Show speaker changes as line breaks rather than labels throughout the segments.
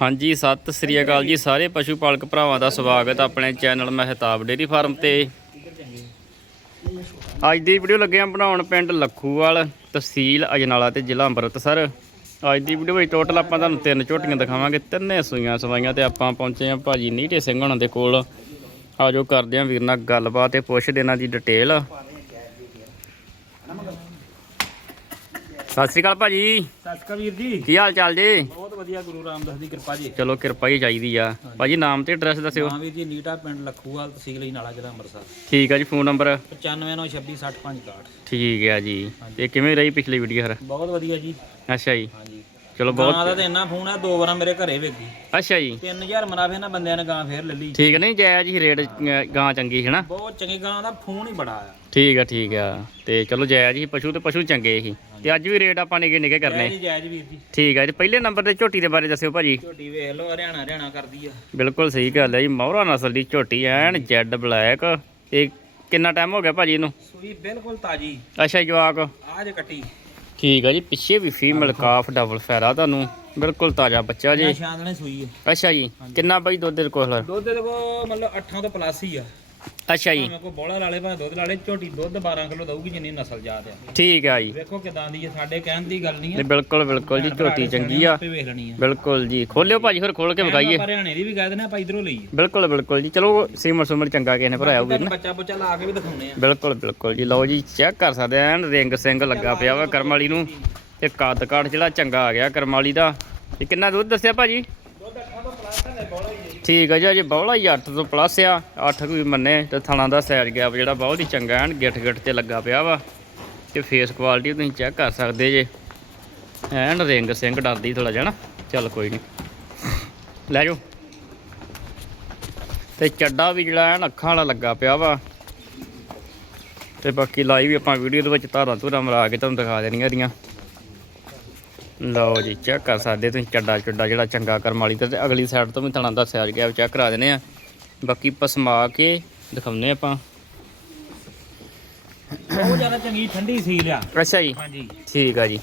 ਹਾਂਜੀ ਸਤਿ ਸ੍ਰੀ ਅਕਾਲ ਜੀ ਸਾਰੇ ਪਸ਼ੂ ਪਾਲਕ ਭਰਾਵਾਂ ਦਾ ਸਵਾਗਤ ਆਪਣੇ ਚੈਨਲ ਮਹਿਤਾਬ ਡੇਰੀ ਫਾਰਮ ਤੇ। ਅੱਜ ਦੀ ਵੀਡੀਓ ਲੱਗੇ ਆ ਬਣਾਉਣ ਪਿੰਡ ਲੱਖੂਵਾਲ ਤਹਿਸੀਲ ਅਜਨਾਲਾ ਤੇ ਜ਼ਿਲ੍ਹਾ ਅੰਮ੍ਰਿਤਸਰ। ਅੱਜ ਦੀ ਵੀਡੀਓ ਵਿੱਚ ਟੋਟਲ ਆਪਾਂ ਤੁਹਾਨੂੰ ਤਿੰਨ ਝੋਟੀਆਂ ਦਿਖਾਵਾਂਗੇ ਤਿੰਨੇ ਸੂਈਆਂ ਸਵਾਈਆਂ ਤੇ ਆਪਾਂ ਪਹੁੰਚੇ ਆ ਭਾਜੀ ਨੀਟੇ ਸਿੰਘ ਹੁਣਾਂ ਦੇ ਕੋਲ। ਆਜੋ ਕਰਦੇ ਆ ਵੀਰ ਨਾਲ ਗੱਲਬਾਤ ਤੇ ਪੁੱਛਦੇ ਇਹਨਾਂ ਦੀ ਡਿਟੇਲ ਸਤਿ ਸ੍ਰੀ ਅਕਾਲ ਭਾਜੀ।
ਸਤਿ ਵੀਰ ਜੀ।
ਕੀ ਹਾਲ ਚਾਲ ਜੀ?
ਵਧੀਆ ਗੁਰੂ ਰਾਮਦਾਸ ਦੀ ਕਿਰਪਾ ਜੀ।
ਚਲੋ ਕਿਰਪਾ ਹੀ ਚਾਹੀਦੀ ਆ। ਭਾਜੀ ਨਾਮ ਤੇ ਐਡਰੈਸ ਦੱਸਿਓ।
ਹਾਂ ਵੀਰ ਜੀ ਨੀਟਾ ਪਿੰਡ ਲੱਖੂਵਾਲ ਤਹਿਸੀਲ ਹੀ ਨਾਲਾ ਜ਼ਿਲ੍ਹਾ ਅੰਮ੍ਰਿਤਸਰ।
ਠੀਕ ਆ ਜੀ ਫੋਨ ਨੰਬਰ
9596266561
ਠੀਕ ਆ ਜੀ। ਤੇ ਕਿਵੇਂ ਰਹੀ ਪਿਛਲੀ ਵੀਡੀਓ ਹਰ
ਬਹੁਤ ਵਧੀਆ ਜੀ।
ਅੱਛਾ ਜੀ।
ਹਾਂਜੀ।
ਚਲੋ
ਗਾਂ
ਬਹੁਤ
ਦਾ ਤੇ ਇੰਨਾ ਫੋਨ ਆ ਦੋ ਵਾਰਾਂ ਮੇਰੇ ਘਰੇ ਵੇਗੀ
ਅੱਛਾ ਜੀ।
3000 ਮੁਨਾਫੇ ਨਾਲ ਬੰਦਿਆਂ ਨੇ ਗਾਂ ਫੇਰ ਲੈ ਲਈ।
ਠੀਕ ਨਹੀਂ ਜਾਇਆ ਜੀ ਰੇਟ ਅ, ਗਾਂ ਚੰਗੀ ਹੈ ਨਾ।
ਬਹੁਤ ਚੰਗੀ ਗਾਂ ਦਾ ਫੋਨ ਹੀ ਬੜਾ ਆ।
ਠੀਕ ਆ ਠੀਕ ਆ। ਤੇ ਚਲੋ ਜਾਇਆ ਜੀ ਪਸ਼ੂ ਤੇ ਪਸ਼ੂ ਚੰਗੇ ਸੀ। ਤੇ ਅੱਜ ਵੀ ਰੇਟ ਆਪਾਂ ਨਿੱਕੇ ਨਿੱਕੇ ਕਰਨੇ।
ਜੀ ਜਾਇਜ਼ ਵੀਰ ਜੀ।
ਠੀਕ ਆ ਜੀ ਪਹਿਲੇ ਨੰਬਰ ਤੇ ਝੋਟੀ ਦੇ ਬਾਰੇ ਦੱਸਿਓ ਭਾਜੀ।
ਝੋਟੀ ਵੇਖ ਲਓ ਹਰਿਆਣਾ ਹਰਿਆਣਾ ਕਰਦੀ ਆ।
ਬਿਲਕੁਲ ਸਹੀ ਗੱਲ ਹੈ ਜੀ ਮੌਰਾ ਨਸਲ ਦੀ ਝੋਟੀ ਐਨ ਜੈਡ ਬਲੈਕ। ਇਹ ਕਿੰਨਾ ਟਾਈਮ ਹੋ ਗਿਆ ਭਾਜੀ ਇਹਨੂੰ?
ਸੂਈ ਬਿਲਕੁਲ ਤਾਜੀ।
ਅੱਛਾ ਜੀ ਜਵਾਕ।
ਆਜ ਕੱਟੀ।
ਠੀਕ ਆ ਜੀ ਪਿੱਛੇ ਵੀ ਫੀਮੇਲ ਕਾਫ ਡਬਲ ਫੈਰਾ ਤੁਹਾਨੂੰ। ਬਿਲਕੁਲ ਤਾਜ਼ਾ ਬੱਚਾ ਜੀ।
ਸੂਈ ਹੈ
ਅੱਛਾ ਜੀ ਕਿੰਨਾ ਬਾਈ ਦੁੱਧ ਦੇ ਕੋਲ?
ਦੁੱਧ ਦੇ ਕੋ ਮਤਲਬ 8 ਤੋਂ ਪਲੱਸ ਹੀ ਆ।
ਅੱਛਾ ਜੀ।
ਭਾਵੇਂ ਕੋ ਬੋਲਾ ਲਾਲੇ ਭਾਵੇਂ ਦੁੱਧ ਲਾਲੇ ਝੋਟੀ ਦੁੱਧ 12 ਕਿਲੋ ਦਊਗੀ ਜਿੰਨੀ ਨਸਲ ਜਾਤ ਆ।
ਠੀਕ ਆ ਜੀ।
ਵੇਖੋ ਕਿਦਾਂ ਦੀ ਹੈ ਸਾਡੇ ਕਹਿਣ ਦੀ ਗੱਲ ਨਹੀਂ ਹੈ
ਬਿਲਕੁਲ ਬਿਲਕੁਲ ਜੀ ਝੋਟੀ ਚੰਗੀ ਆ।
ਆਪੇ ਵੇਖ ਲੈਣੀ ਆ।
ਬਿਲਕੁਲ ਜੀ। ਖੋਲਿਓ ਭਾਜੀ ਫਿਰ ਖੋਲ ਕੇ ਵਿਖਾਈਏ।
ਆਪਾਂ ਹਰਿਆਣੇ ਦੀ ਵੀ ਕਹਿ ਦਿੰਦੇ ਆਪਾਂ ਇਧਰੋਂ ਲਈ
ਬਿਲਕੁਲ ਬਿਲਕੁਲ ਜੀ। ਚਲੋ ਸੀਮਰ ਸੁਮਰ ਚੰਗਾ ਕਿਸੇ ਨੇ ਭਰਾਇਆ ਹੋਊਗਾ
ਤੁਹਾਨੂੰ ਬੱਚਾ ਬੁੱਚਾ ਲਾ ਕੇ ਵੀ ਦਿਖਾਉਣੇ ਆ।
ਬਿਲਕੁਲ ਬਿਲਕੁਲ ਜੀ। ਲਓ ਜੀ ਚੈੱਕ ਕਰ ਸਕਦੇ ਐਨ। ਰਿੰਗ ਸਿੰਘ ਲੱਗਾ ਪਿਆ ਵਾ ਕਰਮ ਵਾਲੀ ਨੂੰ। ਤੇ ਕੱਦ ਕਾਠ ਜਿਹੜਾ ਚੰਗਾ ਆ ਗਿਆ ਕਰਮ ਵਾਲੀ ਦਾ। ਤੇ ਕਿੰਨਾ ਦੁੱਧ ਦੱਸਿਆ ਭਾਜੀ
ਦੁੱਧ 8 ਤੋਂ ਪਲੱਸ ਹੈ ਬੋਲਾ ਹੀ
ਠੀਕ ਆ ਜੀ, ਅਜੇ ਬੌਲਾ ਹੀ 8 ਤੋਂ ਪਲੱਸ ਆ। 8 ਵੀ ਮੰਨੇ, ਤੇ ਥਣਾ ਦਾ ਸਾਈਜ਼ ਗੈਪ ਜਿਹੜਾ ਬਹੁਤ ਹੀ ਚੰਗਾ ਐਨ ਗਿੱਠ ਗਿੱਠ ਤੇ ਲੱਗਾ ਪਿਆ ਵਾ। ਤੇ ਫੇਸ ਕੁਆਲਿਟੀ ਤੁਸੀਂ ਚੈੱਕ ਕਰ ਸਕਦੇ ਜੇ। ਐਨ ਰਿੰਗ ਸਿੰਘ ਡਰਦੀ ਥੋੜਾ ਜਿਹਾ ਨਾ। ਚੱਲ ਕੋਈ ਨਹੀਂ ਲੈ ਜਾਓ। ਤੇ ਚੱਡਾ ਵੀ ਜਿਹੜਾ ਐਨ, ਅੱਖਾਂ ਵਾਲਾ ਲੱਗਾ ਪਿਆ ਵਾ। ਤੇ ਬਾਕੀ ਲਾਈਵ ਵੀ ਆਪਾਂ ਵੀਡੀਓ ਦੇ ਵਿੱਚ ਧਾਰਾਂ ਧੁਰਾਂ ਮਰਾ ਕੇ ਤੁਹਾਨੂੰ ਦਿਖਾ ਦੇਣੀਆਂ ਇਹਦੀਆਂ। ਲਓ ਜੀ ਚੈੱਕ ਕਰ ਸਕਦੇ ਤੁਸੀਂ ਚੱਡਾ ਚੱਡਾ ਜਿਹੜਾ ਚੰਗਾ ਕਰਮ ਵਾਲੀ ਤੇ ਅਗਲੀ ਸਾਈਡ ਤੋਂ ਵੀ ਥਣਾ ਦਾ ਸਾਈਜ਼ ਗਿਆ ਚੈੱਕ ਕਰਾ ਦਿੰਦੇ ਆ। ਬਾਕੀ ਪਸਮਾ ਕੇ ਦਿਖਾਉਂਦੇ ਆਪਾਂ।
ਬਹੁਤ ਜ਼ਿਆਦਾ ਚੰਗੀ ਠੰਡੀ ਸੀ ਲਿਆ
ਅੱਛਾ ਜੀ।
ਹਾਂਜੀ।
ਠੀਕ ਆ ਜੀ।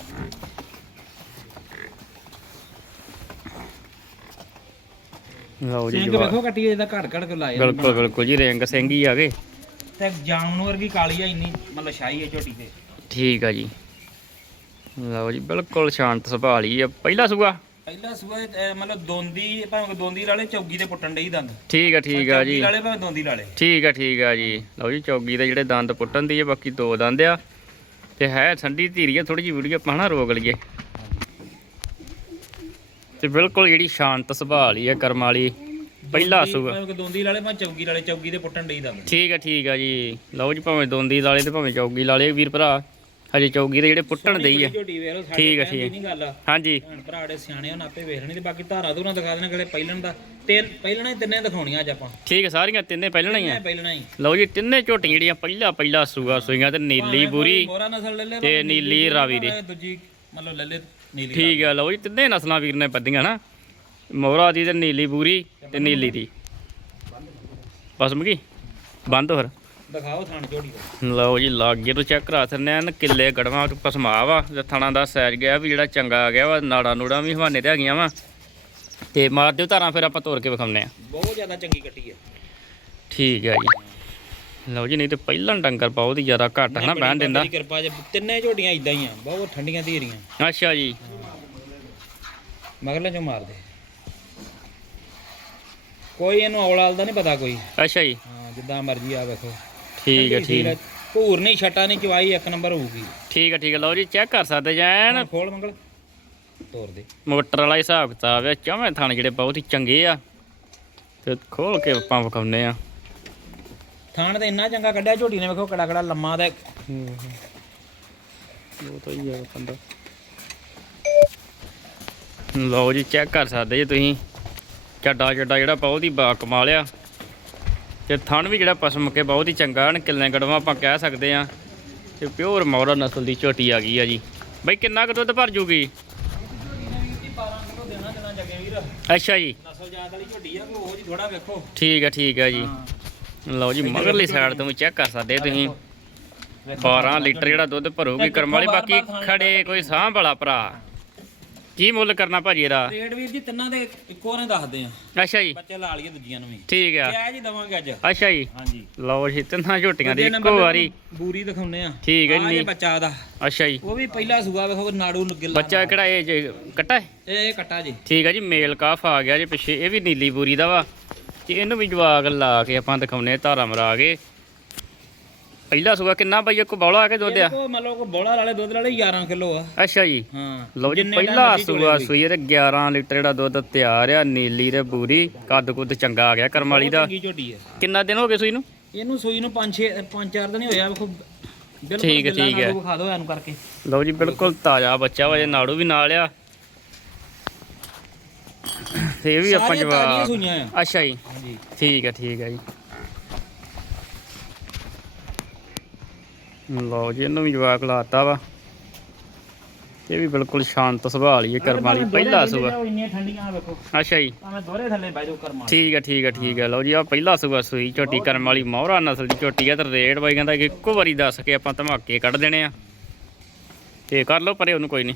ਲਓ ਜੀ
ਸਿੰਘ ਵੇਖੋ ਕੱਟੀ ਇਹਦਾ ਘੜ ਘੜ ਕੇ ਲਾਇਆ
ਬਿਲਕੁਲ ਬਿਲਕੁਲ ਜੀ ਰਿੰਗ ਸਿੰਘ ਹੀ ਆ ਗਏ।
ਤੇ ਜਾਮਨ ਵਰਗੀ ਕਾਲੀ ਆ ਇੰਨੀ ਮਤਲਬ ਸ਼ਾਹੀ ਹੈ ਝੋਟੀ ਤੇ।
ਠੀਕ ਆ ਜੀ। ਲਓ ਜੀ ਬਿਲਕੁਲ ਸ਼ਾਂਤ ਸੁਭਾਅ ਲਈ ਆ। ਪਹਿਲਾ ਸੂਆ?
ਪਹਿਲਾ ਸੂਆ ਇਹ ਮਤਲਬ ਦੋਂਦੀ ਭਾਵੇਂ ਦੋਂਦੀ ਲਾਲੇ ਚੌਗੀ ਤੇ ਪੁੱਟਣ ਡਈ ਦੰਦ।
ਠੀਕ ਆ ਠੀਕ ਆ ਜੀ।
ਚੌਗੀ ਲਾਲੇ ਭਾਵੇਂ ਦੋਂਦੀ ਲਾਲੇ
ਠੀਕ ਆ ਠੀਕ ਆ ਜੀ। ਲਓ ਜੀ ਚੌਗੀ ਦੇ ਜਿਹੜੇ ਦੰਦ ਪੁੱਟਣ ਦੀ ਆ ਬਾਕੀ ਦੋ ਦੰਦ ਆ। ਤੇ ਹੈ ਠੰਡੀ ਧੀਰੀ ਆ ਥੋੜੀ ਜਿਹੀ ਵੀਡੀਓ ਨਾ ਰੋਕ ਲਈਏ। ਤੇ ਬਿਲਕੁਲ ਜਿਹੜੀ ਸ਼ਾਂਤ ਸੁਭਾਅ ਵਾਲੀ ਆ ਕਰਮ ਵਾਲੀ ਪਹਿਲਾ ਸੂਆ।
ਭਾਵੇਂ ਦੋਂਦੀ ਲਾਲੇ ਭਾਵੇਂ ਚੌਗੀ ਲਾਲੇ ਚੌਗੀ ਤੇ ਪੁੱਟਣ ਡਈ ਦੰਦ।
ਠੀਕ ਆ ਠੀਕ ਆ ਜੀ। ਲਓ ਜੀ ਭਾਵੇਂ ਦੋਂਦੀ ਵਾਲੇ ਤੇ ਭਾਵੇਂ ਚੌਗੀ ਵਾਲੇ ਵੀਰ ਭਰਾ। ਹਜੇ ਚੌਗੀ ਦੇ ਜਿਹੜੇ ਪੁੱਟਣ ਦੇਈ ਆ।
ਝੋਟੀ ਵੇਖ ਲਓ ਸਾਡੇ
ਠੀਕ ਆ,
ਕਹਿਣ ਦੀ
ਠੀਕ। ਆ।
ਨਹੀਂ ਗੱਲ। ਆ
ਹਾਂਜੀ।
ਭੈਣ ਭਰਾ ਦੇ ਸਿਆਣੇ ਉਹਨਾਂ ਆਪੇ ਵੇਖ ਲੈਣੀ ਤੇ ਬਾਕੀ ਧਾਰਾ ਧੂਰਾਂ ਦਿਖਾ ਦੇਣਾ ਗਲੇ ਪਹਿਲਣ ਦਾ। ਤਿੰਨ ਪਹਿਲਣਾ ਹੀ ਤਿੰਨੇ ਦਿਖਾਉਣੀਆਂ ਅੱਜ ਆਪਾਂ।
ਠੀਕ ਆ ਸਾਰੀਆਂ ਤਿੰਨੇ ਪਹਿਲਣਾ ਹੀ ਆ।
ਪਹਿਲਣਾ ਹੀ।
ਲਓ ਜੀ ਤਿੰਨੇ ਝੋਟੀਆਂ ਜਿਹੜੀਆਂ ਪਹਿਲਾ ਪਹਿਲਾ ਸੂਆ ਸੂਈਆਂ ਤੇ ਨੀਲੀ ਬੂਰੀ
ਮੋਰਾ ਨਸਲ ਲੈ ਲੈ
ਤੇ ਨੀਲੀ ਰਾਵੀ ਦੀ।
ਦੂਜੀ ਮਤਲਬ ਲੈ ਲੈ ਨੀਲੀ
ਠੀਕ ਆ ਲਓ ਜੀ ਤਿੰਨੇ ਨਸਲਾਂ ਵੀਰ ਨੇ ਬੱਧੀਆਂ ਨਾ। ਮੋਹਰਾ ਦੀ ਤੇ ਨੀਲੀ ਬੂਰੀ ਤੇ ਨੀਲੀ ਦੀ। ਬਸ ਮੁਕੀ ਬੰਦ ਹੋ ਫਿਰ
ਦਿਖਾਓ ਥਣ ਝੋਟੀ ਦਾ।
ਲਓ ਜੀ ਲਾਗੇ ਤੋਂ ਚੈੱਕ ਕਰਾ ਸਕਦੇ ਆ ਕਿੱਲੇ ਗੜਵਾ ਪਸਮਾ ਵਾ ਤੇ ਥਣਾ ਦਾ ਸਾਈਜ਼ ਗਿਆ ਵੀ ਜਿਹੜਾ ਚੰਗਾ ਆ ਗਿਆ ਵਾ ਨਾੜਾ ਨੂੜਾ ਵੀ ਹਵਾਨੇ ਤੇ ਹੈਗੀਆਂ ਵਾ। ਤੇ ਮਾਰ ਦਿਓ ਧਾਰਾਂ ਫਿਰ ਆਪਾਂ ਤੋੜ ਕੇ ਵਿਖਾਉਂਦੇ ਆ
ਬਹੁਤ ਜ਼ਿਆਦਾ ਚੰਗੀ ਕੱਟੀ ਹੈ
ਠੀਕ ਹੈ ਜੀ। ਲਓ ਜੀ ਨਹੀਂ ਤੇ ਪਹਿਲਾਂ ਡੰਗਰ ਬਹੁਤ ਹੀ ਜ਼ਿਆਦਾ ਘੱਟ ਹਨਾ ਬਹਿਣ ਦਿੰਦਾ।
ਦੀ ਕਿਰਪਾ ਜੇ ਤਿੰਨੇ ਝੋਟੀਆਂ ਇਦਾਂ ਹੀ ਆ ਬਹੁਤ ਠੰਡੀਆਂ ਧੀਰੀਆਂ।
ਅੱਛਾ ਜੀ।
ਮਗਰਲੇ ਚੋਂ ਮਾਰਦੇ ਕੋਈ ਇਹਨੂੰ ਔਲਾਲ ਦਾ ਨਹੀਂ ਪਤਾ ਕੋਈ।
ਅੱਛਾ ਜੀ।
ਹਾਂ ਜਿੱਦਾਂ ਮਰਜ਼ੀ ਆ ਵੇਖੋ।
ਠੀਕ ਹੈ ਠੀਕ ਹੈ।
ਭੂਰ ਨਹੀਂ ਛਟਾ ਨਹੀਂ ਚਵਾਈ ਇੱਕ ਨੰਬਰ ਹੋਊਗੀ।
ਠੀਕ ਹੈ ਠੀਕ ਹੈ ਲਓ ਜੀ ਚੈੱਕ ਕਰ ਸਕਦੇ ਜੈਨ।
ਖੋਲ ਮੰਗਲ। ਤੋੜ ਦੇ।
ਮੋਟਰ ਵਾਲਾ ਹਿਸਾਬ ਕਿਤਾਬ ਹੈ ਚੌਵੇਂ ਥਾਣੇ ਜਿਹੜੇ ਬਹੁਤ ਹੀ ਚੰਗੇ ਆ। ਤੇ ਖੋਲ ਕੇ ਆਪਾਂ ਵਿਖਾਉਂਦੇ ਆ।
ਥਾਣ ਤੇ ਇੰਨਾ ਚੰਗਾ ਕੱਢਿਆ ਝੋਟੀ ਨੇ ਵੇਖੋ ਕੜਾ ਕੜਾ ਲੰਮਾ ਤੇ।
ਉਹ ਤਾਂ ਹੀ ਹੈ ਬੰਦਾ। ਲਓ ਜੀ ਚੈੱਕ ਕਰ ਸਕਦੇ ਜੀ ਤੁਸੀਂ। ਚੱਡਾ ਚੱਡਾ ਜਿਹੜਾ ਬਹੁਤ ਹੀ ਬਾ ਕਮਾਲ ਆ। ਤੇ ਥਣ ਵੀ ਜਿਹੜਾ ਪਸਮ ਕੇ ਬਹੁਤ ਹੀ ਚੰਗਾ ਹਨ ਕਿੱਲੇ ਗੜਵਾ ਆਪਾਂ ਕਹਿ ਸਕਦੇ ਆ ਤੇ ਪਿਓਰ ਮੌਰਾ ਨਸਲ ਦੀ ਝੋਟੀ ਆ ਗਈ ਆ ਜੀ। ਬਈ ਕਿੰਨਾ ਕੁ ਦੁੱਧ ਭਰ ਜੂਗੀ? ਅੱਛਾ ਜੀ।
ਨਸਲ ਜਾਤ ਵਾਲੀ ਝੋਟੀ ਆ ਉਹ ਜੀ ਥੋੜਾ ਵੇਖੋ
ਠੀਕ ਹੈ ਠੀਕ ਹੈ ਜੀ। ਲਓ ਜੀ, ਮਗਰਲੀ ਸਾਈਡ ਤੋਂ ਵੀ ਚੈੱਕ ਕਰ ਸਕਦੇ ਤੁਸੀਂ। 12 ਲੀਟਰ ਜਿਹੜਾ ਦੁੱਧ ਭਰੂਗੀ ਕਰਮ ਵਾਲੀ, ਬਾਕੀ ਖੜੇ ਕੋਈ ਸਾਂਭ ਵਾਲਾ ਭਰਾ। ਕੀ ਮੁੱਲ ਕਰਨਾ ਭਾਜੀ ਇਹਦਾ?
ਰੇਟ ਵੀਰ ਜੀ ਤਿੰਨਾਂ ਦੇ ਇੱਕੋ ਨੇ ਦੱਸਦੇ ਆ।
ਅੱਛਾ ਜੀ।
ਬੱਚੇ ਲਾ ਲਈਏ ਦੂਜੀਆਂ ਨੂੰ ਵੀ।
ਠੀਕ ਆ।
ਕਿਆ ਜੀ ਦਵਾਂਗੇ ਅੱਜ।
ਅੱਛਾ ਜੀ।
ਹਾਂਜੀ।
ਲਓ ਜੀ ਤਿੰਨਾਂ ਝੋਟੀਆਂ ਦੀ ਇੱਕੋ ਵਾਰੀ।
ਬੂਰੀ ਦਿਖਾਉਨੇ ਆ।
ਠੀਕ ਹੈ ਜੀ
ਬੱਚਾ ਦਾ।
ਅੱਛਾ ਜੀ।
ਉਹ ਵੀ ਪਹਿਲਾ ਸੂਆ ਵੇਖੋ ਨਾੜੂ ਗਿੱਲਾ
ਬੱਚਾ ਕਿਹੜਾ ਇਹ ਕੱਟਾ ਹੈ?
ਇਹ ਕੱਟਾ ਜੀ।
ਠੀਕ ਹੈ ਜੀ ਮੇਲ ਕਾਫ ਆ ਗਿਆ ਜੀ ਪਿੱਛੇ। ਇਹ ਵੀ ਨੀਲੀ ਬੂਰੀ ਦਾ ਵਾ। ਤੇ ਇਹਨੂੰ ਵੀ ਜਵਾਗ ਲਾ ਕੇ ਆਪਾਂ ਦਿਖਾਉਨੇ ਆ ਧਾਰਾ ਮਰਾ ਕੇ। ਪਹਿਲਾ ਸੂਆ ਕਿੰਨਾ ਬਈ ਕੋ ਬੌਲਾ ਆ ਕੇ ਦੁੱਧ ਆ?
ਕੋ ਮਤਲਬ ਕੋ ਬੋਲਾ ਵਾਲੇ ਦੁੱਧ ਵਾਲੇ 11 ਕਿਲੋ ਆ।
ਅੱਛਾ ਜੀ।
ਹਾਂ
ਲਓ ਜੀ ਪਹਿਲਾ ਸੂਆ। ਸੂਈ ਤੇ 11 ਲੀਟਰ ਜਿਹੜਾ ਦੁੱਧ ਤਿਆਰ ਆ ਨੀਲੀ ਤੇ ਬੂਰੀ ਕੱਦ ਕੁੱਦ ਚੰਗਾ ਆ ਗਿਆ ਕਰਮ ਵਾਲੀ ਦਾ। ਕਿੰਨਾ ਦਿਨ ਹੋ ਗਏ ਸੂਈ ਨੂੰ?
ਇਹਨੂੰ ਸੂਈ ਨੂੰ 5 6 5 4 ਦਿਨ ਹੀ ਹੋਇਆ ਵੇਖੋ ਬਿਲਕੁਲ
ਠੀਕ ਹੈ, ਠੀਕ ਹੈ।
ਨਾੜੂ ਵਿਖਾ ਦਿਓ ਇਹਨੂੰ ਕਰਕੇ।
ਲਓ ਜੀ ਬਿਲਕੁਲ ਤਾਜ਼ਾ ਬੱਚਾ ਵਾ ਇਹ ਨਾੜੂ ਵੀ ਨਾਲ ਆ। ਇਹ ਵੀ ਆਪਾਂ ਜਵਾਬ ਅੱਛਾ ਜੀ। ਠੀਕ ਹੈ ਠੀਕ ਹੈ ਜੀ। ਲਓ ਜੀ ਇਹਨੂੰ ਵੀ ਜਵਾਕ ਲਾਤਾ ਵਾ। ਇਹ ਵੀ ਬਿਲਕੁਲ ਸ਼ਾਂਤ ਸੁਭਾਅ ਵਾਲੀ ਹੈ ਕਰਮ ਵਾਲੀ ਪਹਿਲਾ ਸੂਆ
ਇੰਨੀਆਂ ਠੰਡੀਆਂ ਵੇਖੋ।
ਅੱਛਾ ਜੀ।
ਭਾਵੇਂ ਦੋਰੇ ਥੱਲੇ ਬਹਿ ਜਾਓ ਕਰਮਾ
ਠੀਕ ਹੈ ਠੀਕ ਹੈ ਠੀਕ ਹੈ ਲਓ ਜੀ ਆ ਪਹਿਲਾ ਸੂਆ ਸੂਈ ਝੋਟੀ ਕਰਮ ਵਾਲੀ ਮੋਹਰਾ ਨਸਲ ਦੀ ਝੋਟੀ ਆ ਤੇ ਰੇਟ ਬਾਈ ਕਹਿੰਦਾ ਕਿ ਇੱਕੋ ਵਾਰੀ ਦੱਸ ਕੇ ਆਪਾਂ ਧਮਾਕੇ ਕੱਢ ਦੇਣੇ ਆ। ਤੇ ਕਰ ਲਓ ਪਰੇ ਉਹਨੂੰ ਕੋਈ ਨਹੀਂ।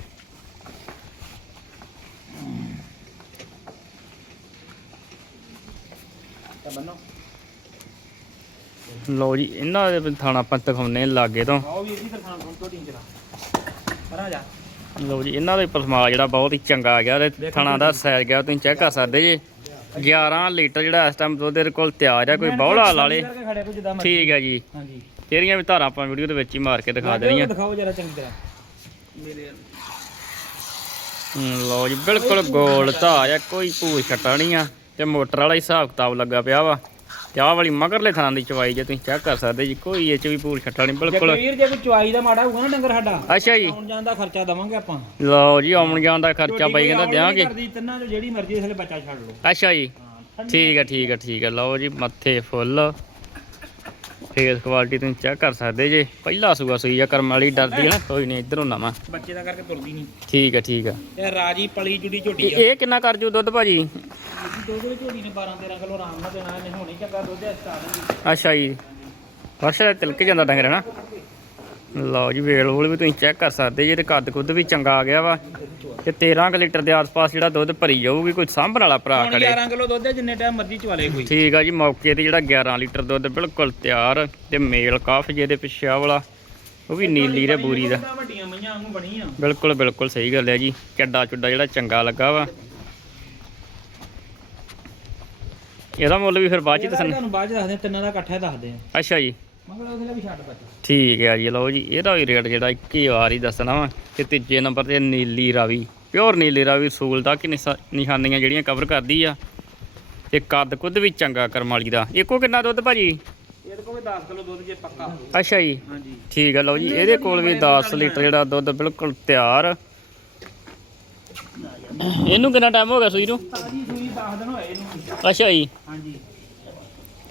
ਤਾਂ ਬੰਨੋ।
ਲਓ ਜੀ ਇਹਨਾਂ ਦੇ ਥਾਣਾ ਆਪਾਂ ਦਿਖਾਉਨੇ ਲਾਗੇ ਤੋਂ।
ਆਓ ਹੁਣ ਤੋਂ ਲਾ। ਪਰਾ ਜਾ।
ਲਓ ਜੀ ਇਹਨਾਂ ਦਾ ਪਸਮਾ ਜਿਹੜਾ ਬਹੁਤ ਹੀ ਚੰਗਾ ਆ ਗਿਆ ਤੇ ਥਾਣਾ ਦਾ ਸਾਈਜ਼ ਗਿਆ ਤੁਸੀਂ ਚੈੱਕ ਕਰ ਸਕਦੇ ਜੀ। 11 ਲੀਟਰ ਜਿਹੜਾ ਇਸ ਟਾਈਮ ਦੁੱਧ ਦੇ ਕੋਲ ਤਿਆਰ ਆ ਕੋਈ ਬੌਲਾ ਲਾ ਲੇ ਠੀਕ ਹੈ ਜੀ।
ਹਾਂਜੀ।
ਤੇਰੀਆਂ ਵੀ ਧਾਰਾਂ ਆਪਾਂ ਵੀਡੀਓ ਦੇ ਵਿੱਚ ਹੀ ਮਾਰ ਕੇ ਦਿਖਾ ਦੇਣੀਆਂ।
ਦਿਖਾਓ ਜਰਾ ਚੰਗੀ ਤਰ੍ਹਾਂ। ਮੇਰੇ
ਹਮ, ਲਓ ਜੀ ਬਿਲਕੁਲ ਗੋਲ ਧਾਰ ਆ ਕੋਈ ਭੂਰ ਛਟਾ ਨਹੀਂ ਆ। ਤੇ ਮੋਟਰ ਵਾਲਾ ਹੀ ਹਿਸਾਬ ਕਿਤਾਬ ਲੱਗਾ ਪਿਆ ਵਾ। ਤੇ ਆਹ ਵਾਲੀ ਮਗਰਲੇ ਥਾਂ ਦੀ ਚਵਾਈ ਜੇ ਤੁਸੀਂ ਚੈੱਕ ਕਰ ਸਕਦੇ ਜੀ ਕੋਈ ਇਹ ਚ ਵੀ ਭੂਰ ਛਟਾ ਨਹੀਂ ਬਿਲਕੁਲ।
ਵੀਰ ਜੇ ਕੋਈ ਚੁਆਈ ਦਾ ਮਾੜਾ ਹੋਊਗਾ ਨਾ ਡੰਗਰ ਸਾਡਾ
ਅੱਛਾ ਜੀ।
ਆਉਣ ਜਾਣ ਦਾ ਖਰਚਾ ਦਵਾਂਗੇ ਆਪਾਂ।
ਲਓ ਜੀ ਆਉਣ ਜਾਣ ਦਾ ਖਰਚਾ ਬਾਈ ਕਹਿੰਦਾ ਦਿਆਂਗੇ।
ਕਰਦੀ ਤਿੰਨਾਂ ਚੋਂ ਜਿਹੜੀ ਮਰਜ਼ੀ ਇਸ ਲਈ ਬੱਚਾ ਛੱਡ ਲਓ।
ਅੱਛਾ ਜੀ। ਠੀਕ ਹੈ ਠੀਕ ਹੈ ਠੀਕ ਹੈ ਲਓ ਜੀ ਮੱਥੇ ਫੁੱਲ। ਫੇਸ ਕੁਆਲਿਟੀ ਤੁਸੀਂ ਚੈੱਕ ਕਰ ਸਕਦੇ ਜੇ। ਪਹਿਲਾ ਸੂਆ ਸੂਈ ਆ ਕਰਮ ਵਾਲੀ ਡਰਦੀ ਹੈ ਨਾ। ਕੋਈ ਨਹੀਂ ਇਧਰੋਂ ਨਵਾਂ।
ਬੱਚੇ ਦਾ ਕਰਕੇ ਤੁਰਦੀ ਨਹੀਂ
ਠੀਕ ਹੈ ਠੀਕ ਹੈ
ਇਹ ਰਾਜੀ ਪਲੀ ਜੁੜੀ ਝੋਟੀ
ਇਹ ਕਿੰਨਾ ਕਰ ਜੂ ਦੁੱਧ ਭਾਜੀ?
ਦੁੱਧ ਵਿੱਚ ਝੋਟੀ ਨੇ 12 13 ਕਿਲੋ ਆਰਾਮ ਨਾਲ ਦੇਣਾ ਇਹਨੇ ਹੋਣੀ ਚੰਗਾ ਦੁੱਧ ਇਸ ਸਟਾਰਟ
ਅੱਛਾ ਜੀ। ਵਰਸ਼ਾ ਤਿਲਕ ਜਾਂਦਾ ਡੰਗਰ ਨਾ ਲਓ ਜੀ ਵੇਲ ਵੂਲ ਵੀ ਤੁਸੀਂ ਚੈੱਕ ਕਰ ਸਕਦੇ ਜੇ ਤੇ ਕੱਦ ਕੁੱਦ ਵੀ ਚੰਗਾ ਆ ਗਿਆ ਵਾ। ਤੇ 13 ਕੁ ਲੀਟਰ ਦੇ ਆਸ-ਪਾਸ ਜਿਹੜਾ ਦੁੱਧ ਭਰੀ ਜਾਊਗੀ ਕੋਈ ਸਾਂਭਣ ਵਾਲਾ ਭਰਾ
ਹੁਣ
ਕਰੇ
11 ਕਿਲੋ ਦੁੱਧ ਹੈ ਜਿੰਨੇ ਟਾਈਮ ਮਰਜ਼ੀ ਚਵਾ ਲੇ ਕੋਈ।
ਠੀਕ ਆ ਜੀ ਮੌਕੇ ਤੇ ਜਿਹੜਾ 11 ਲੀਟਰ ਦੁੱਧ ਬਿਲਕੁਲ ਤਿਆਰ ਤੇ ਮੇਲ ਕਾਫ ਜਿਹਦੇ ਪਿੱਛੇ ਆ ਵਾਲਾ ਉਹ ਵੀ ਨੀਲੀ ਰੇ ਬੂਰੀ ਦਾ।
ਵੱਡੀਆਂ ਮਈਆਂ ਵਾਂਗੂ ਬਣੀ ਆ।
ਬਿਲਕੁਲ ਬਿਲਕੁਲ ਸਹੀ ਗੱਲ ਹੈ ਜੀ ਚੱਡਾ ਚੁੱਡਾ ਜਿਹੜਾ ਚੰਗਾ ਲੱਗਾ ਵਾ। ਇਹਦਾ ਮੁੱਲ ਵੀ ਫਿਰ ਬਾਅਦ ਚ ਦੱਸਣਾ।
ਤੁਹਾਨੂੰ ਬਾਅਦ ਚ ਦੱਸਦੇ ਆ, ਤਿੰਨਾਂ ਦਾ ਇਕੱਠਾ ਦੱਸਦੇ ਆ।
ਅੱਛਾ ਜੀ।
ਮਗਰ ਉਹਦੇ ਲਈ ਵੀ ਛੱਡ ਬੱਚੇ
ਠੀਕ ਹੈ ਜੀ ਲਓ ਜੀ ਇਹਦਾ ਵੀ ਰੇਟ ਜਿਹੜਾ ਇੱਕ ਹੀ ਵਾਰ ਹੀ ਦੱਸਣਾ ਵਾ। ਤੇ ਤੀਜੇ ਨੰਬਰ ਤੇ ਨੀਲੀ ਰਾਵੀ ਪਿਓਰ ਨੀਲੀ ਰਾਵੀ ਸੂਲ ਤੱਕ ਨਿਸ਼ਾ- ਨਿਸ਼ਾਨੀਆਂ ਜਿਹੜੀਆਂ ਕਵਰ ਕਰਦੀ ਆ। ਤੇ ਕੱਦ ਕੁੱਦ ਵੀ ਚੰਗਾ ਕਰਮ ਵਾਲੀ ਦਾ। ਇੱਕੋ ਕਿੰਨਾ ਦੁੱਧ ਭਾਜੀ?
ਇਹਦੇ ਕੋਲ ਵੀ 10 ਕਿਲੋ ਦੁੱਧ ਜੇ ਪੱਕਾ
ਅੱਛਾ ਜੀ।
ਹਾਂਜੀ।
ਠੀਕ ਹੈ ਲਓ ਜੀ ਇਹਦੇ ਕੋਲ ਵੀ 10 ਲੀਟਰ ਜਿਹੜਾ ਦੁੱਧ ਬਿਲਕੁਲ ਤਿਆਰ। ਇਹਨੂੰ ਕਿੰਨਾ ਟਾਈਮ ਹੋ ਗਿਆ ਸੂਈ ਨੂੰ?
ਤਾਜੀ ਸੂਈ 10 ਦਿਨ ਹੋਏ ਇਹਨੂੰ
ਅੱਛਾ ਜੀ।
ਹਾਂਜੀ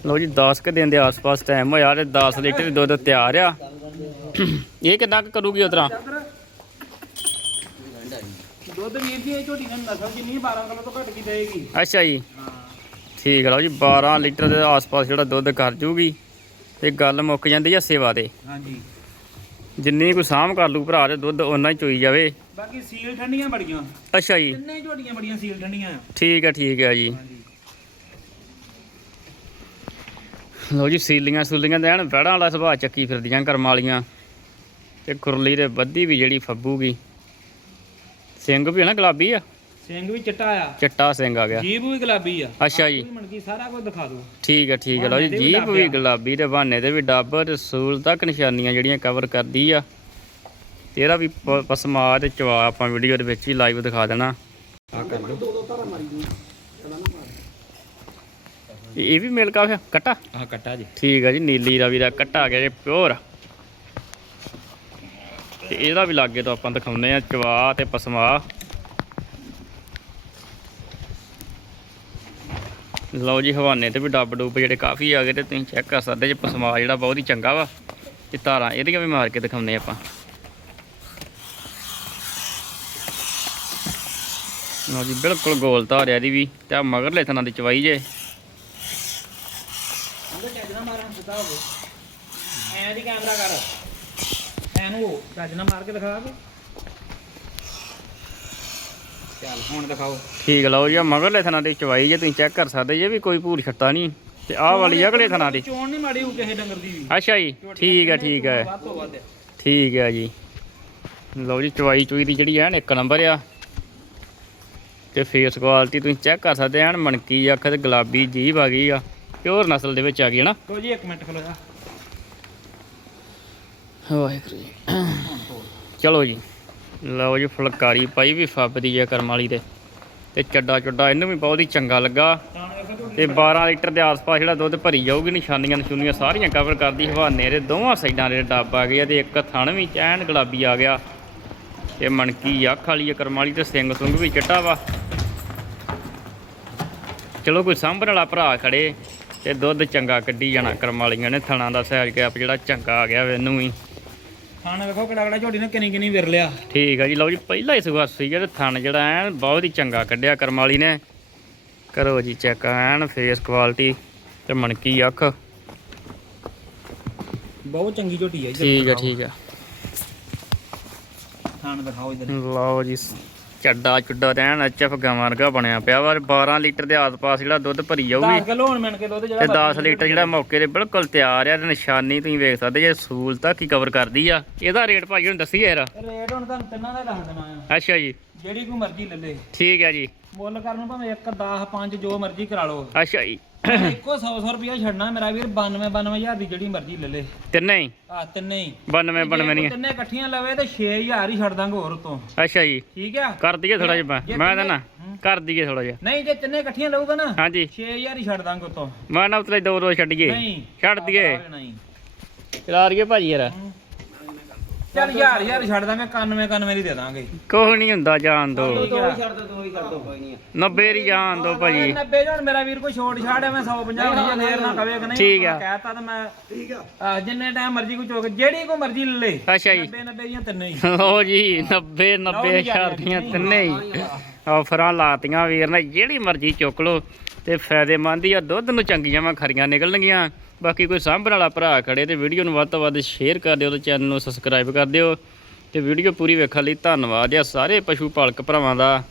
ਲਓ ਜੀ 10 ਕੁ ਦਿਨ ਦੇ ਆਸ-ਪਾਸ ਟਾਈਮ ਹੋਇਆ ਤੇ 10 ਲੀਟਰ ਦੁੱਧ ਤਿਆਰ ਆ। ਇਹ ਕਿੰਨਾ ਕੁ ਕਰੂਗੀ ਉਤਰਾ
ਦੁੱਧ ਵੀਰ ਜੀ ਇਹ ਝੋਟੀ ਨੇ ਨਸਲ ਜਿੰਨੀ 12 ਕਿਲੋ ਤੋਂ ਘੱਟ ਕੀ ਦੇਗੀ
ਅੱਛਾ ਜੀ। ਠੀਕ ਲਓ ਜੀ 12 ਲੀਟਰ ਦੇ ਆਸ-ਪਾਸ ਜਿਹੜਾ ਦੁੱਧ ਕਰ ਜੂਗੀ ਤੇ ਗੱਲ ਮੁੱਕ ਜਾਂਦੀ ਆ ਸੇਵਾ ਤੇ।
ਹਾਂਜੀ।
ਜਿੰਨੀ ਕੋਈ ਸਾਂਭ ਕਰ ਲੂ ਭਰਾ ਤੇ ਦੁੱਧ ਓਨਾ ਹੀ ਚੋਈ ਜਾਵੇ।
ਬਾਕੀ ਸੀਲ ਠੰਡੀਆਂ ਬੜੀਆਂ।
ਅੱਛਾ ਜੀ।
ਤਿੰਨੇ ਝੋਟੀਆਂ ਬੜੀਆਂ ਸੀਲ ਠੰਡੀਆਂ
ਠੀਕ ਹੈ ਠੀਕ ਹੈ ਜੀ। ਲਓ ਜੀ ਸੀਲੀਆਂ ਸੂਲੀਆਂ ਦੇਣ ਵੜਾਂ ਵਾਲਾ ਸੁਭਾਅ ਚੱਕੀ ਫਿਰਦੀਆਂ ਕਰਮ ਵਾਲੀਆਂ। ਤੇ ਕੁਰਲੀ ਦੇ ਬੱਦੀ ਵੀ ਜਿਹੜੀ ਫੱਬੂਗੀ। ਸਿੰਘ ਵੀ ਹੈ ਨਾ ਗੁਲਾਬੀ ਆ।
ਸਿੰਘ ਵੀ ਚਿੱਟਾ ਆ।
ਚਿੱਟਾ ਸਿੰਘ ਆ ਗਿਆ।
ਜੀਬ ਵੀ ਗੁਲਾਬੀ ਆ।
ਅੱਛਾ ਜੀ।
ਮਣਕੀ ਸਾਰਾ ਕੁਝ ਦਿਖਾ ਦਿਓ
ਠੀਕ ਹੈ ਠੀਕ ਹੈ ਲਓ ਜੀ
ਤੇ ਵੀ ਆ।
ਗੁਲਾਬੀ ਤੇ ਬਹਾਨੇ ਤੇ ਵੀ ਡੱਬ ਤੇ ਸੂਲ ਤੱਕ ਨਿਸ਼ਾਨੀਆਂ ਜਿਹੜੀਆਂ ਕਵਰ ਕਰਦੀ ਆ। ਤੇ ਇਹਦਾ ਵੀ ਪਸਮਾ ਤੇ ਚਵਾ ਆਪਾਂ ਵੀਡੀਓ ਦੇ ਵਿੱਚ ਹੀ ਲਾਈਵ ਦਿਖਾ ਦੇਣਾ।
ਆ ਕਰ ਲਓ
ਇਹ ਵੀ ਮੇਲ ਕਾ ਕੱਟਾ?
ਆ ਕੱਟਾ ਜੀ।
ਠੀਕ ਹੈ ਜੀ ਨੀਲੀ ਰਵੀ ਦਾ ਕੱਟਾ ਆ ਗਿਆ ਜੀ ਪਿਓਰ ਤੇ ਇਹਦਾ ਵੀ ਲਾਗੇ ਤੋਂ ਆਪਾਂ ਦਿਖਾਉਂਦੇ ਆ ਚਵਾ ਤੇ ਪਸਮਾ। ਲਓ ਜੀ ਹਵਾਨੇ ਤੇ ਵੀ ਡੱਬ ਡੁੱਬ ਜਿਹੜੇ ਕਾਫੀ ਆ ਗਏ ਤੇ ਤੁਸੀਂ ਚੈੱਕ ਕਰ ਸਕਦੇ ਜੇ ਪਸਮਾ ਜਿਹੜਾ ਬਹੁਤ ਹੀ ਚੰਗਾ ਵਾ ਤੇ ਧਾਰਾਂ ਇਹਦੀਆਂ ਵੀ ਮਾਰ ਕੇ ਦਿਖਾਉਂਦੇ ਆਪਾਂ। ਲਓ ਜੀ, ਬਿਲਕੁਲ ਗੋਲ ਧਾਰਿਆ ਦੀ ਵੀ ਤੇ ਆਹ ਮਗਰਲੇ ਥਣਾ ਦੀ ਚਵਾਈ ਜੇ।
ਐਂ ਦੀ ਕੈਮਰਾ ਕਰ। ਐਨੂੰ ਚੱਜ ਨਾਲ ਮਾਰ ਕੇ ਦਿਖਾ। ਕੇ ਚੱਲ ਹੁਣ ਦਿਖਾਓ।
ਠੀਕ ਲਓ ਜੀ ਆਹ ਮਗਰਲੇ ਥਣਾ ਦੀ ਚਵਾਈ ਜੇ ਤੁਸੀਂ ਚੈੱਕ ਕਰ ਸਕਦੇ ਜੇ ਵੀ ਕੋਈ ਭੂਰ ਛੱਟਾ ਨਹੀਂ। ਤੇ ਆਹ ਵਾਲੀ ਅਗਲੇ ਥਣਾ ਦੀ
ਚੋਣ ਨਹੀਂ ਮਾੜੀ ਹੋ ਕਿਸੇ ਡੰਗਰ ਦੀ ਵੀ।
ਅੱਛਾ ਜੀ ਠੀਕ ਹੈ ਠੀਕ ਹੈ
ਵੱਧ ਤੋਂ ਵੱਧ
ਠੀਕ ਹੈ ਜੀ। ਲਓ ਜੀ ਚਵਾਈ ਚੁਈ ਦੀ ਜਿਹੜੀ ਐਨ ਇੱਕ ਨੰਬਰ ਆ। ਤੇ ਫੇਸ ਕੁਆਲਿਟੀ ਤੁਸੀਂ ਚੈੱਕ ਕਰ ਸਕਦੇ ਐਨ ਮਣਕੀ ਅੱਖ ਤੇ ਗੁਲਾਬੀ ਜੀਭ ਆ ਗਈ ਆ। ਪਿਓਰ ਨਸਲ ਦੇ ਵਿੱਚ ਆ ਗਈ ਹੈ ਨਾ।
ਲੋ ਜੀ ਇੱਕ ਮਿੰਟ ਖਲੋ ਜਾ।
ਵਾਹਿਗੁਰੂ ਜੀ। ਚਲੋ ਜੀ। ਲਓ ਜੀ, ਫੁਲਕਾਰੀ ਪਾਈ ਵੀ ਫੱਬਦੀ ਹੈ ਕਰਮ ਵਾਲੀ ਤੇ। ਤੇ ਚੱਡਾ ਚੁੱਡਾ, ਇਹਨੂੰ ਵੀ ਬਹੁਤ ਹੀ ਚੰਗਾ ਲੱਗਾ।
ਤਾਂ ਵੇਖੋ
ਤੇ 12 ਲੀਟਰ ਦੇ ਆਸ-ਪਾਸ ਜਿਹੜਾ ਦੁੱਧ ਭਰੀ ਜਾਊਗੀ, ਨਿਸ਼ਾਨੀਆਂ ਨਿਸ਼ੂਨੀਆਂ ਸਾਰੀਆਂ ਕਵਰ ਕਰਦੀ ਹਵਾਨੇ ਦੇ ਦੋਵਾਂ ਸਾਈਡਾਂ ਦੇ ਡੱਬ ਆ ਗਏ ਆ ਤੇ ਇੱਕ ਥਣ ਵੀ ਚੈਨ ਗੁਲਾਬੀ ਆ ਗਿਆ। ਤੇ ਮਣਕੀ ਅੱਖ ਵਾਲੀ ਆ ਕਰਮ ਵਾਲੀ ਤੇ ਸਿੰਘ ਸੁੰਗ ਵੀ ਚਿੱਟਾ ਵਾ। ਚਲੋ ਕੋਈ ਸਾਂਭਣ ਵਾਲਾ ਭਰਾ ਖੜੇ, ਤੇ ਦੁੱਧ ਚੰਗਾ ਕੱਢੀ ਜਾਣਾ ਕਰਮ ਵਾਲੀਆਂ ਨੇ, ਥਣਾ ਦਾ ਸਾਈਜ਼ ਗੈਪ ਜਿਹੜਾ ਚੰਗਾ ਆ ਗਿਆ ਵਾ ਇਹਨੂੰ ਵੀ।
ਖਾਣਾ ਵੇਖੋ ਕਿਹੜਾ ਕਿਹੜਾ ਝੋਟੀ ਨੇ ਕਿੰਨੀ ਕਿੰਨੀ ਵਿਰ ਲਿਆ।
ਠੀਕ ਆ ਜੀ ਲਓ ਜੀ ਪਹਿਲਾ ਹੀ ਸੁਗਾ ਸੀ ਜਿਹੜਾ ਥਣ ਜਿਹੜਾ ਐਨ ਬਹੁਤ ਹੀ ਚੰਗਾ ਕੱਢਿਆ ਕਰਮ ਵਾਲੀ ਨੇ। ਕਰੋ ਜੀ ਚੈੱਕ ਐਨ ਫੇਸ ਕੁਆਲਿਟੀ ਤੇ ਮਣਕੀ ਅੱਖ।
ਬਹੁਤ ਚੰਗੀ ਝੋਟੀ ਹੈ
ਠੀਕ ਆ। ਠੀਕ ਆ।
ਖਾਣ ਦਿਖਾਓ ਇੱਧਰ।
ਲਓ ਜੀ ਚੱਡਾ ਚੁੱਡਾ ਤੇ ਐਨ ਐਚਐਫ ਗਾਵਾਂ ਵਰਗਾ ਬਣਿਆ ਪਿਆ ਵਾ 12 ਲੀਟਰ ਦੇ ਆਸ-ਪਾਸ ਜਿਹੜਾ ਦੁੱਧ ਭਰੀ
10
ਜਾਊਗੀ
ਕਿਲੋ ਹੁਣ ਮਿਣ ਕੇ ਦੁੱਧ
ਤੇ
ਜਿਹੜਾ
10 ਲੀਟਰ ਜਿਹੜਾ ਮੌਕੇ ਤੇ ਬਿਲਕੁਲ ਤਿਆਰ ਆ ਤੇ ਨਿਸ਼ਾਨੀ ਤੁਸੀਂ ਵੇਖ ਸਕਦੇ ਜੇ ਸਹੂਲਤਾਂ ਕੀ ਕਵਰ ਕਰਦੀ ਆ। ਇਹਦਾ ਰੇਟ ਭਾਜੀ ਹੁਣ ਦੱਸੀ ਯਾਰ
ਰੇਟ ਹੁਣ ਤੁਹਾਨੂੰ ਤਿੰਨਾਂ ਦਾ ਦੱਸ ਦੇਣਾ ਆ।
ਅੱਛਾ ਜੀ।
ਜਿਹੜੀ ਕੋਈ ਮਰਜ਼ੀ ਲੈ ਲੇ।
ਠੀਕ ਹੈ ਜੀ।
ਮੁੱਲ ਕਰਨ ਨੂੰ ਭਾਵੇਂ 1 10 5 ਜੋ ਮਰਜ਼ੀ ਕਰਾ ਲਓ।
ਅੱਛਾ ਜੀ।
ਇੱਕੋ 100 100 ਰੁਪਿਆ ਛੱਡਣਾ ਮੇਰਾ ਵੀਰ 92 92000 ਦੀ ਜਿਹੜੀ ਮਰਜ਼ੀ ਲੈ ਲੇ।
ਤਿੰਨੇ ਹੀ?
ਆ ਤਿੰਨੇ ਹੀ।
92 92
ਜੇ
ਨਹੀਂ।
ਤਿੰਨੇ ਇਕੱਠੀਆਂ ਲਵੇ ਤੇ 6000 ਹੀ ਛੱਡ ਦਾਂਗੇ ਹੋਰ ਉਤੋਂ।
ਅੱਛਾ ਜੀ।
ਠੀਕ ਆ?
ਕਰ ਦਈਏ ਥੋੜਾ ਜਿਹਾ ਮੈਂ ਤਾਂ ਨਾ। ਕਰ ਦਈਏ ਥੋੜਾ ਜਿਹਾ।
ਨਹੀਂ ਜੇ ਤਿੰਨੇ ਇਕੱਠੀਆਂ ਲਊਗਾ ਨਾ
ਹਾਂਜੀ।
6000 ਹੀ ਛੱਡ ਦਾਂਗੇ ਉਤੋਂ।
ਮੈਂ ਨਾ ਉਤਲੇ ਦੋ ਦੋ ਛੱਡੀਏ।
ਨਹੀਂ।
ਛੱਡ ਦਈਏ।
ਨਹੀਂ
ਚਲਾ ਰਹੀਏ ਭਾਜੀ ਯਾਰ।
ਚੱਲ ਯਾਰ ਯਾਰ ਛੱਡ ਦਾਂਗੇ 91 91 ਦੀ ਦੇ ਦਾਂਗੇ।
ਕੁਛ ਨਹੀਂ ਹੁੰਦਾ ਜਾਣ ਦੋ।
ਠੀਕ ਆ।
ਛੱਡ ਦੋ ਦੋ ਹੀ ਕਰ ਦੋ ਕੋਈ ਨਹੀਂ
90 ਹੀ ਜਾਣ ਦੋ ਭਾਜੀ
90 ਜਣ ਮੇਰਾ ਵੀਰ ਕੋਈ ਛੋਟ ਛਾੜ ਐ ਮੈਂ 150 ਹੋਣੀ ਜਾਂ ਫੇਰ ਨਾ ਕਵੇ ਕਿ ਨਹੀਂ
ਠੀਕ ਆ।
ਕਹਿਤਾ ਤਾਂ ਮੈਂ ਠੀਕ ਆ। ਜਿੰਨੇ ਟਾਈਮ ਮਰਜ਼ੀ ਕੋਈ ਚੋਕ ਜਿਹੜੀ ਕੋਈ ਮਰਜ਼ੀ ਲੈ ਲੇ।
ਅੱਛਾ ਜੀ।
90 90 ਦੀਆਂ ਤਿੰਨੇ ਹੀ।
ਲਓ ਜੀ 90 90 ਹਜ਼ਾਰ ਦੀਆਂ ਤਿੰਨੇ ਹੀ। ਆਫਰਾਂ ਲਾਤੀਆਂ ਵੀਰ ਨੇ ਜਿਹੜੀ ਮਰਜ਼ੀ ਚੁੱਕ ਲਓ ਤੇ ਫਾਇਦੇਮੰਦ ਹੀ ਆ ਦੁੱਧ ਨੂੰ ਚੰਗੀਆਂ ਵਾ ਖਰੀਆਂ ਨਿਕਲਣਗੀਆਂ। ਬਾਕੀ ਕੋਈ ਸਾਂਭਣ ਵਾਲਾ ਭਰਾ ਖੜੇ ਤੇ ਵੀਡੀਓ ਨੂੰ ਵੱਧ ਤੋਂ ਵੱਧ ਸ਼ੇਅਰ ਕਰ ਦਿਓ ਤੇ ਚੈਨਲ ਨੂੰ ਸਬਸਕ੍ਰਾਈਬ ਕਰ ਦਿਓ ਤੇ ਵੀਡੀਓ ਪੂਰੀ ਵੇਖਣ ਲਈ ਧੰਨਵਾਦ ਆ ਸਾਰੇ ਪਸ਼ੂ ਪਾਲਕ ਭਰਾਵਾਂ ਦਾ।